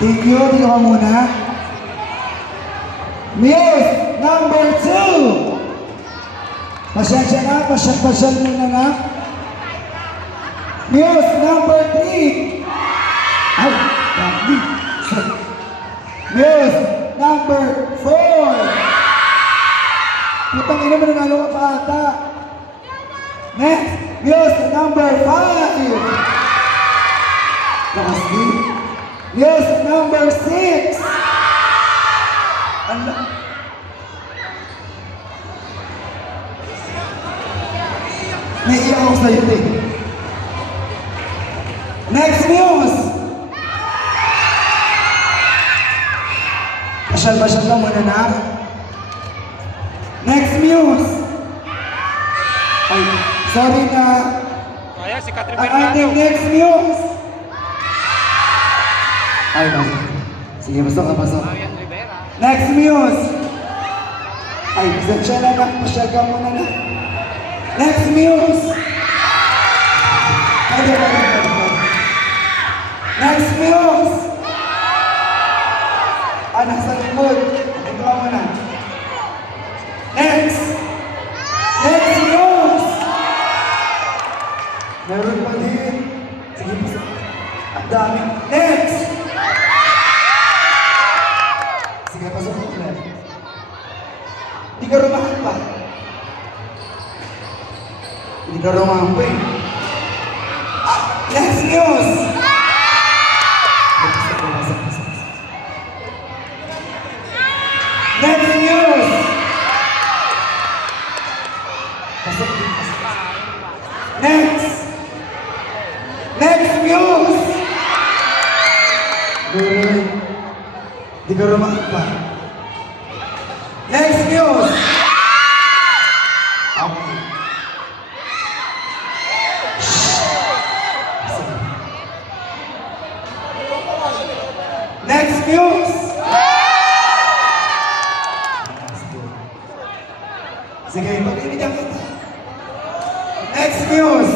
Thank you. Dito ka muna. Miss number 2. Pasensya na. Pasyal muna na. Miss number 3. Ay, dami. Miss number 4. Putang ina mo, nanalo ka pa ata. Next, Miss number 5. Lakas din. Miss number 6. Ano? Naiiyak ako sa'yo din. Next Muse! Pasyal ka muna na. Next Muse! Ay, sorry na. Ayan, si Catherine Ang Bernardo. ating next Muse! Ay, pasok. Sige, pasok. Ayan, Rivera. Next Muse! Ay, pasensya na na. Pasyal ka muna na. Next Muse! Pwede. Next Muse! Nasa likod. Ito ka muna. Next! Next Muse! Meron pa din. Sige, pasok. Ang dami. Next! Sige, pasok ko ulit. Hindi ka rumahan pa. Hindi ka rumahan pa eh. Next Muse! Next Muse! Pasok. Next! Next Muse! Good. Di ka rumahan pa. Next Muse! Okay. Next Muse! Sige, pag-ibigyan kita. Next Muse!